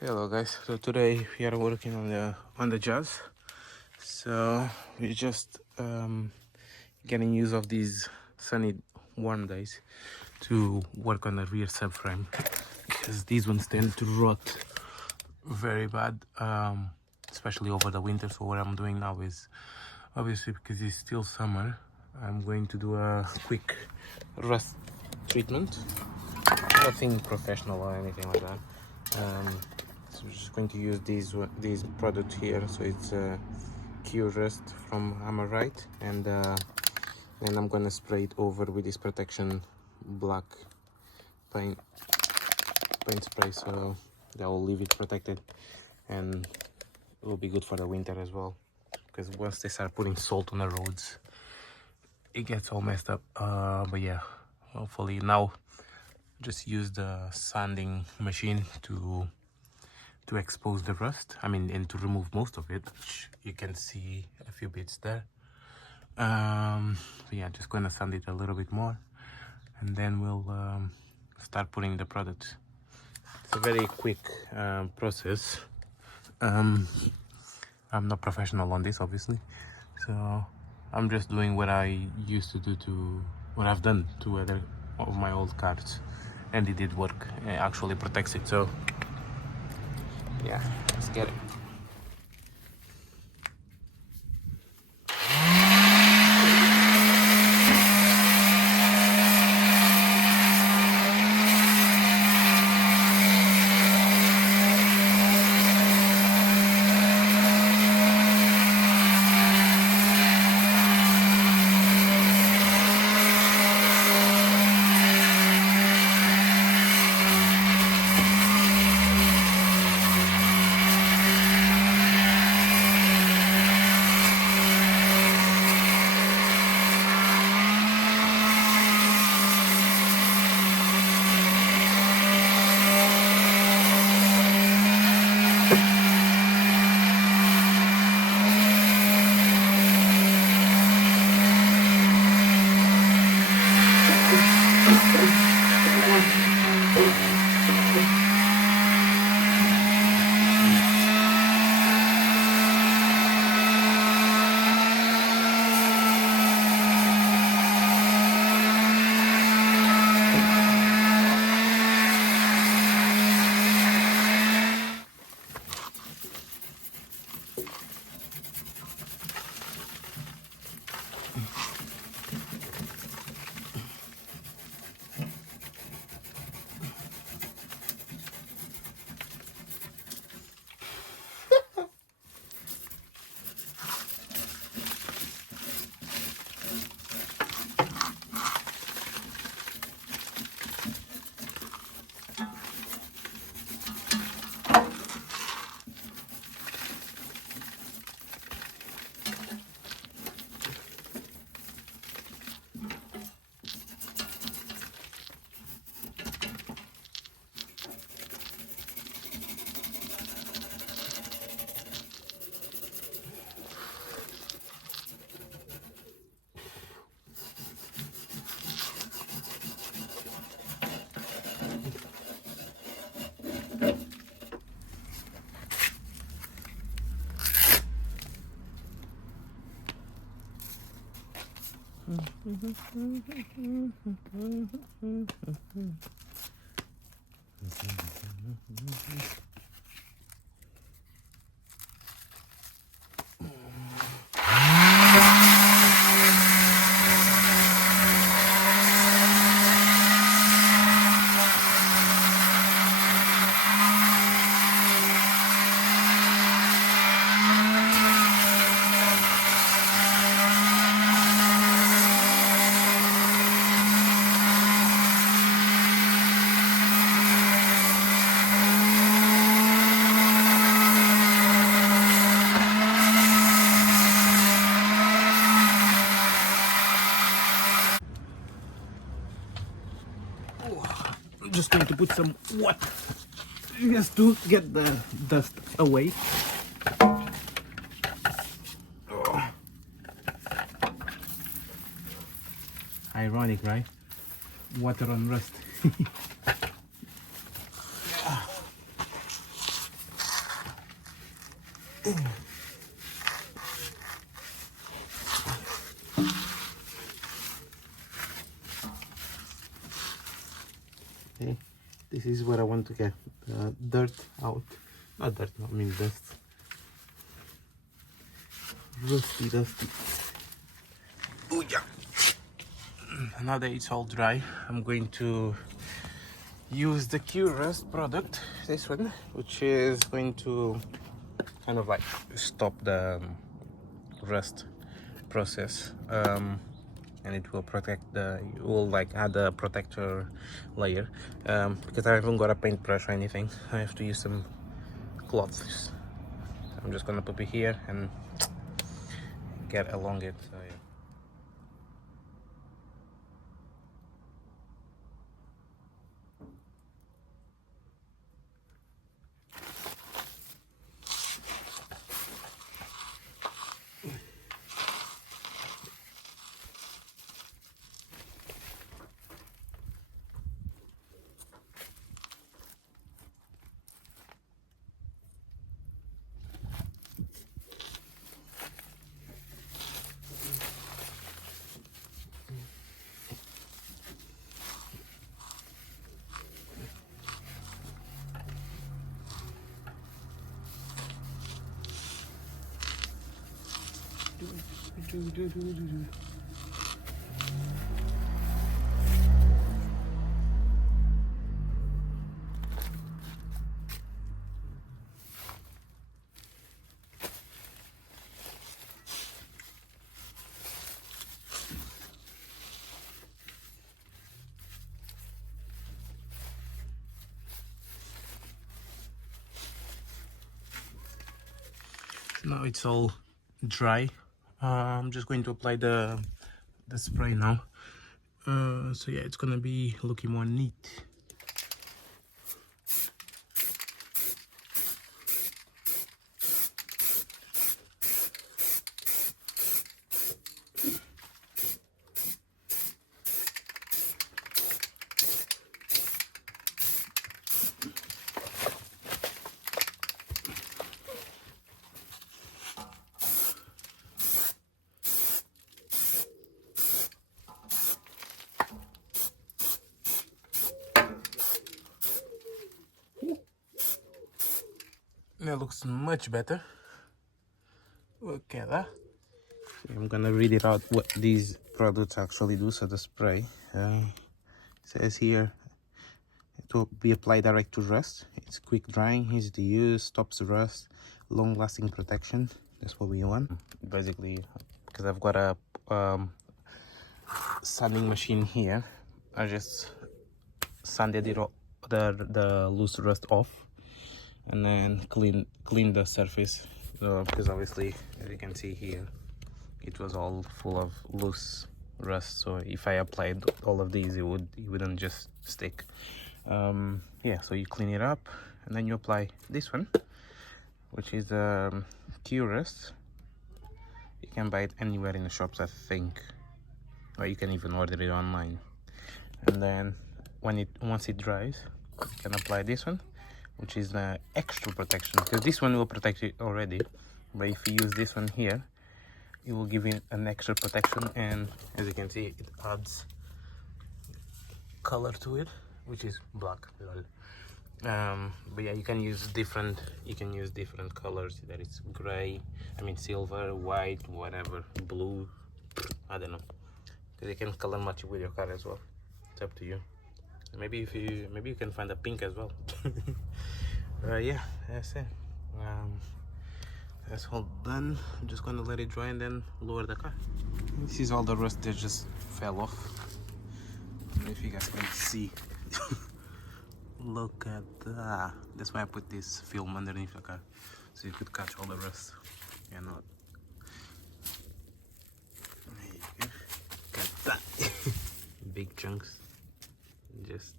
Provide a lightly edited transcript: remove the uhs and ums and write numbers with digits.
Hello guys, so today we are working on the jazz. So we're just getting use of these sunny warm days to work on the rear subframe, because these ones tend to rot very bad, especially over the winter. So what I'm doing now is, obviously because it's still summer, I'm going to do a quick rust treatment. Nothing professional or anything like that. So we're just going to use these products here. So it's Q Rust from Amarite, and then I'm gonna spray it over with this protection black paint spray, so that will leave it protected, and it will be good for the winter as well, because once they start putting salt on the roads it gets all messed up. But yeah, hopefully now just use the sanding machine to expose the rust, and to remove most of it, which you can see a few bits there. But yeah, just gonna sand it a little bit more, and then we'll start putting the product. It's a very quick process. I'm not professional on this, obviously, so I'm just doing what I used to do to what I've done to other of my old cars, and it did work. It actually protects it. So yeah, let's get it. I'm just going to put some water just to get the dust away. Oh. Ironic, right? Water on rust. Okay, this is where I want to get the dirt out. Not dirt, no, I mean dust. Dusty. Oh yeah. Now that it's all dry, I'm going to use the Q-Rust product, this one, which is going to kind of like stop the rust process, and it will protect it will like add a protector layer, because I haven't got a paintbrush or anything. I have to use some cloths. I'm just gonna put it here and get along it. So yeah. Now it's all dry. I'm just going to apply the spray now. So yeah, it's gonna be looking more neat. That looks much better. Look at that. I'm gonna read it out what these products actually do. So the spray says here it will be applied direct to rust. It's quick drying, easy to use, stops rust, long-lasting protection. That's what we want. Basically, because I've got a sanding machine here, I just sanded it all, the loose rust off, and then clean the surface, because obviously, as you can see here, it was all full of loose rust. So if I applied all of these, it wouldn't just stick. Yeah, so you clean it up and then you apply this one, which is Q-Rust. You can buy it anywhere in the shops, I think, or you can even order it online. And then once it dries, you can apply this one, which is the extra protection, because this one will protect it already, but if you use this one here, it will give it an extra protection. And as you can see, it adds color to it, which is black. But yeah, you can use different colors. That is gray, I mean silver, white, whatever, blue, I don't know, because you can color match it with your car as well. It's up to you. Maybe you can find a pink as well. Yeah, that's it. That's all done. I'm just gonna let it dry and then lower the car. This is all the rust that just fell off. I don't know if you guys can see. Look at that. That's why I put this film underneath the car, so you could catch all the rust. Yeah, not. There you go. Look at that. Big chunks. Just